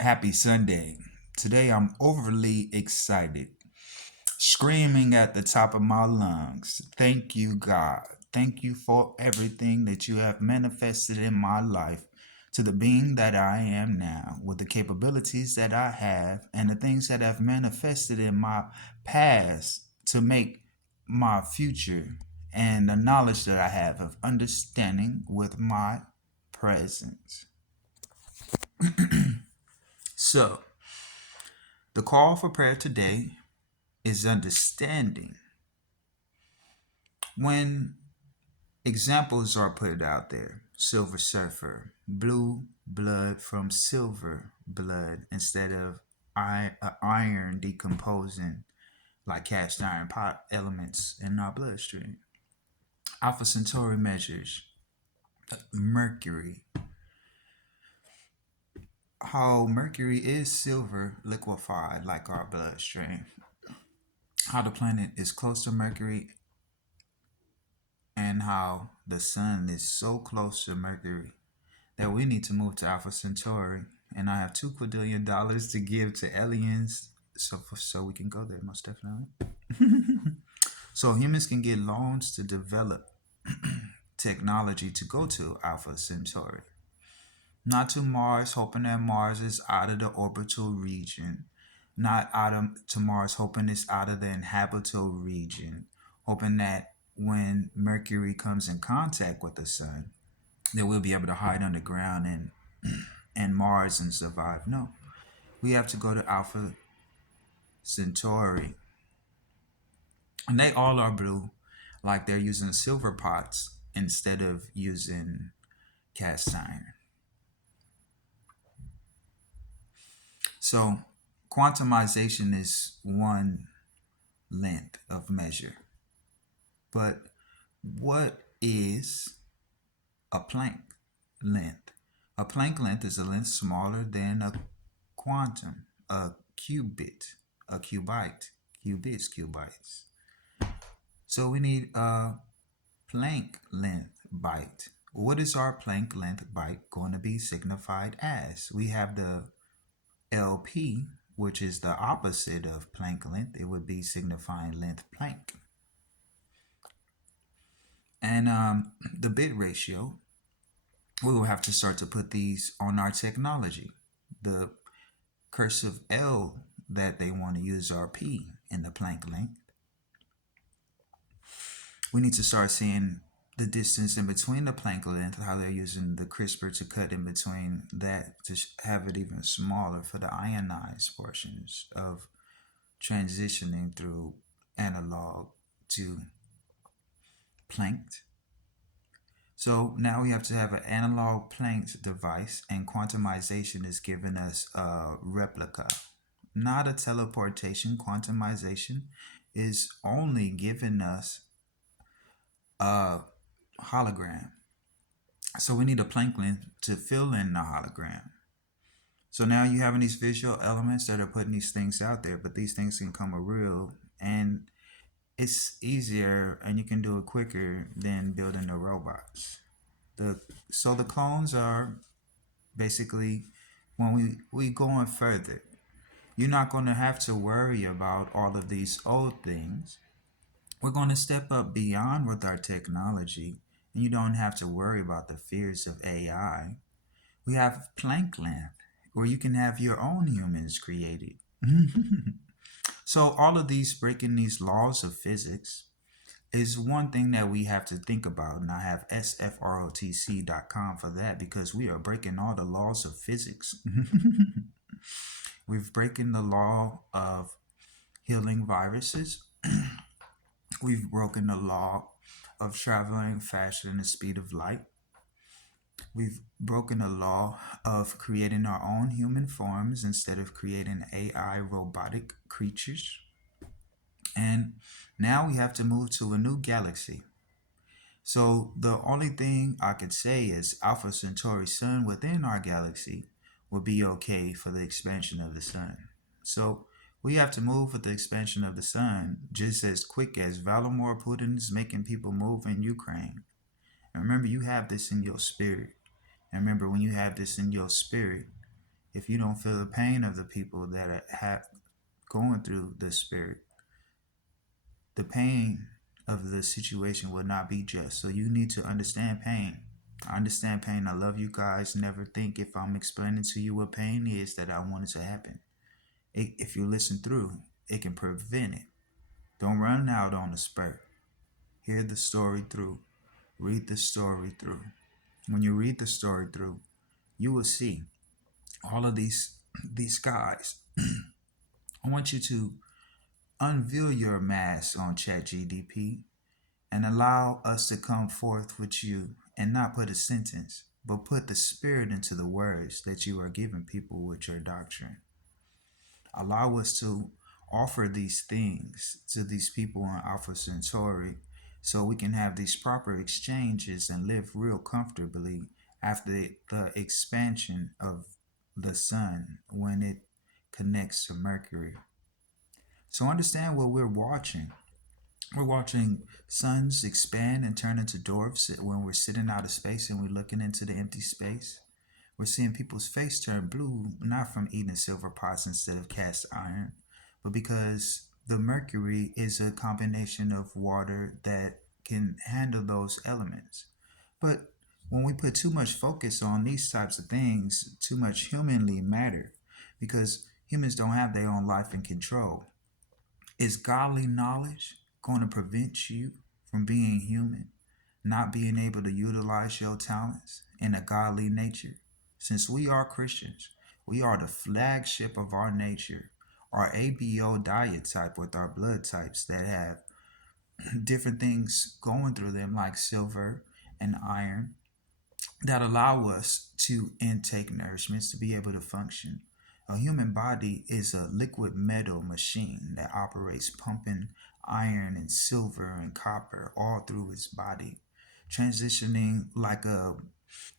Happy Sunday. Today I'm overly excited, screaming at the top of my lungs. Thank you, God. Thank you for everything that you have manifested in my life to the being that I am now, with the capabilities that I have and the things that have manifested in my past to make my future, and the knowledge that I have of understanding with my presence. So, the call for prayer today is understanding. When examples are put out there, Silver Surfer, blue blood from silver blood instead of iron decomposing like cast iron pot elements in our bloodstream. Alpha Centauri measures mercury, how mercury is silver liquefied like our bloodstream, how the planet is close to Mercury, and how the sun is so close to Mercury that we need to move to Alpha Centauri. And I have $2 quadrillion to give to aliens so we can go there, most definitely. So humans can get loans to develop technology to go to Alpha Centauri. Not to Mars, hoping that Mars is out of the orbital region. Not out of to Mars, hoping it's out of the inhabitable region. Hoping that when Mercury comes in contact with the sun, that we'll be able to hide underground and Mars and survive. No, we have to go to Alpha Centauri, and they all are blue, like they're using silver pots instead of using cast iron. So, quantumization is one length of measure, but what is a Planck length? A Planck length is a length smaller than a quantum, a qubit, a qubite, qubits, qubits. So we need a Planck length byte. What is our Planck length byte going to be signified as? We have the LP, which is the opposite of Planck length. It would be signifying length Planck. And the bit ratio, we will have to start to put these on our technology. The cursive L that they want to use are P in the Planck length. We need to start seeing the distance in between the Planck length, how they're using the CRISPR to cut in between that to have it even smaller for the ionized portions of transitioning through analog to Planck. So now we have to have an analog Planck device, and quantumization is giving us a replica, not a teleportation. Quantumization is only giving us a hologram. So we need a Planck length to fill in the hologram. So now you having these visual elements that are putting these things out there, but these things can come real, and it's easier and you can do it quicker than building the robots. So the clones are basically, when we going further, you're not going to have to worry about all of these old things. We're going to step up beyond with our technology, and you don't have to worry about the fears of AI. We have Planck length, where you can have your own humans created. So all of these breaking these laws of physics is one thing that we have to think about, and I have sfrotc.com for that, because we are breaking all the laws of physics. We've broken the law of healing viruses. We've broken the law of traveling faster than the speed of light. We've broken the law of creating our own human forms instead of creating AI robotic creatures. And now we have to move to a new galaxy. So the only thing I could say is Alpha Centauri sun within our galaxy will be okay for the expansion of the sun. So we have to move with the expansion of the sun just as quick as Vladimir Putin is making people move in Ukraine. And remember, you have this in your spirit. And remember, when you have this in your spirit, if you don't feel the pain of the people that are going through the spirit, the pain of the situation will not be just. So you need to understand pain. I understand pain. I love you guys. Never think if I'm explaining to you what pain is that I want it to happen. If you listen through, it can prevent it. Don't run out on the spur. Hear the story through. Read the story through. When you read the story through, you will see all of these guys. I want you to unveil your mask on ChatGDP and allow us to come forth with you and not put a sentence, but put the spirit into the words that you are giving people with your doctrine. Allow us to offer these things to these people on Alpha Centauri so we can have these proper exchanges and live real comfortably after the expansion of the sun when it connects to Mercury. So understand what we're watching. We're watching suns expand and turn into dwarfs when we're sitting out of space and we're looking into the empty space. We're seeing people's face turn blue, not from eating silver pots instead of cast iron, but because the mercury is a combination of water that can handle those elements. But when we put too much focus on these types of things, too much humanly matter, because humans don't have their own life in control. Is godly knowledge going to prevent you from being human, not being able to utilize your talents in a godly nature? Since we are Christians, we are the flagship of our nature, our ABO diet type with our blood types that have different things going through them like silver and iron that allow us to intake nourishments to be able to function. A human body is a liquid metal machine that operates pumping iron and silver and copper all through its body, transitioning like a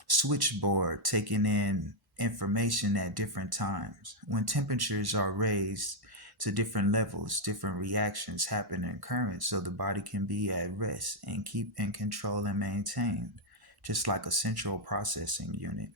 switchboard, taking in information at different times. When temperatures are raised to different levels, different reactions happen in current so the body can be at rest and keep in control and maintained, just like a central processing unit.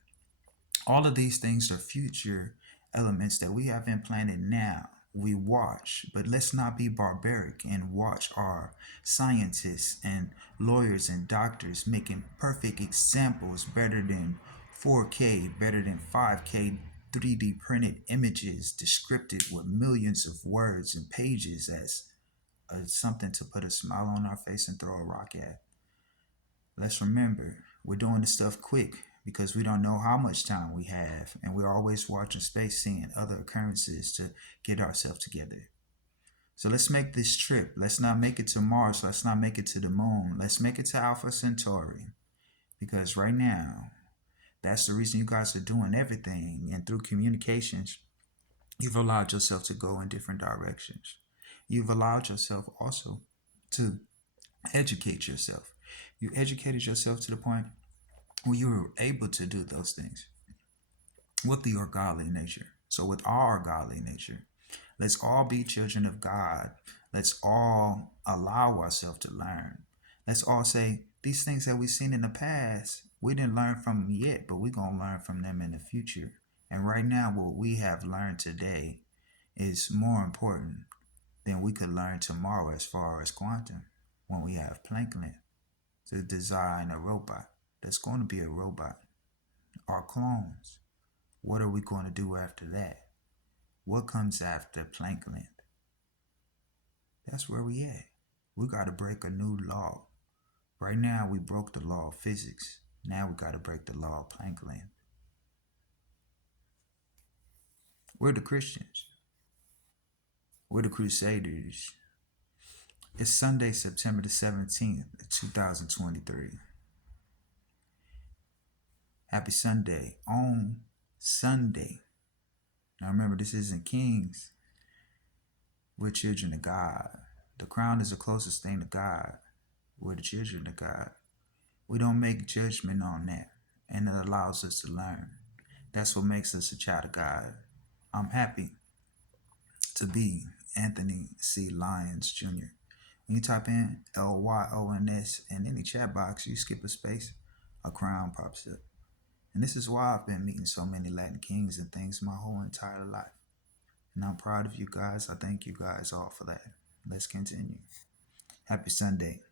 All of these things are future elements that we have implanted now. We watch, but let's not be barbaric and watch our scientists and lawyers and doctors making perfect examples better than 4K, better than 5K 3D printed images descripted with millions of words and pages as something to put a smile on our face and throw a rock at. Let's remember, we're doing this stuff quick because we don't know how much time we have, and we're always watching space, seeing other occurrences to get ourselves together. So let's make this trip. Let's not make it to Mars. Let's not make it to the moon. Let's make it to Alpha Centauri. Because right now, that's the reason you guys are doing everything. And through communications, you've allowed yourself to go in different directions. You've allowed yourself also to educate yourself. You educated yourself to the point where you were able to do those things with your godly nature. So with our godly nature, let's all be children of God. Let's all allow ourselves to learn. Let's all say these things that we've seen in the past, we didn't learn from them yet, but we're going to learn from them in the future. And right now, what we have learned today is more important than we could learn tomorrow as far as quantum when we have Planck's to design a robot that's going to be a robot. Our clones. What are we going to do after that? What comes after Planck's? That's where we at. We got to break a new law. Right now, we broke the law of physics. Now we got to break the law of Planck's. We're the Christians. We're the Crusaders. It's Sunday, September the 17th, 2023. Happy Sunday. On Sunday. Now remember, this isn't Kings. We're children of God. The crown is the closest thing to God. We're the children of God. We don't make judgment on that, and it allows us to learn. That's what makes us a child of God. I'm happy to be Anthony C. Lyons Jr. When you type in Lyons in any chat box, you skip a space, a crown pops up. And this is why I've been meeting so many Latin kings and things my whole entire life. And I'm proud of you guys. I thank you guys all for that. Let's continue. Happy Sunday.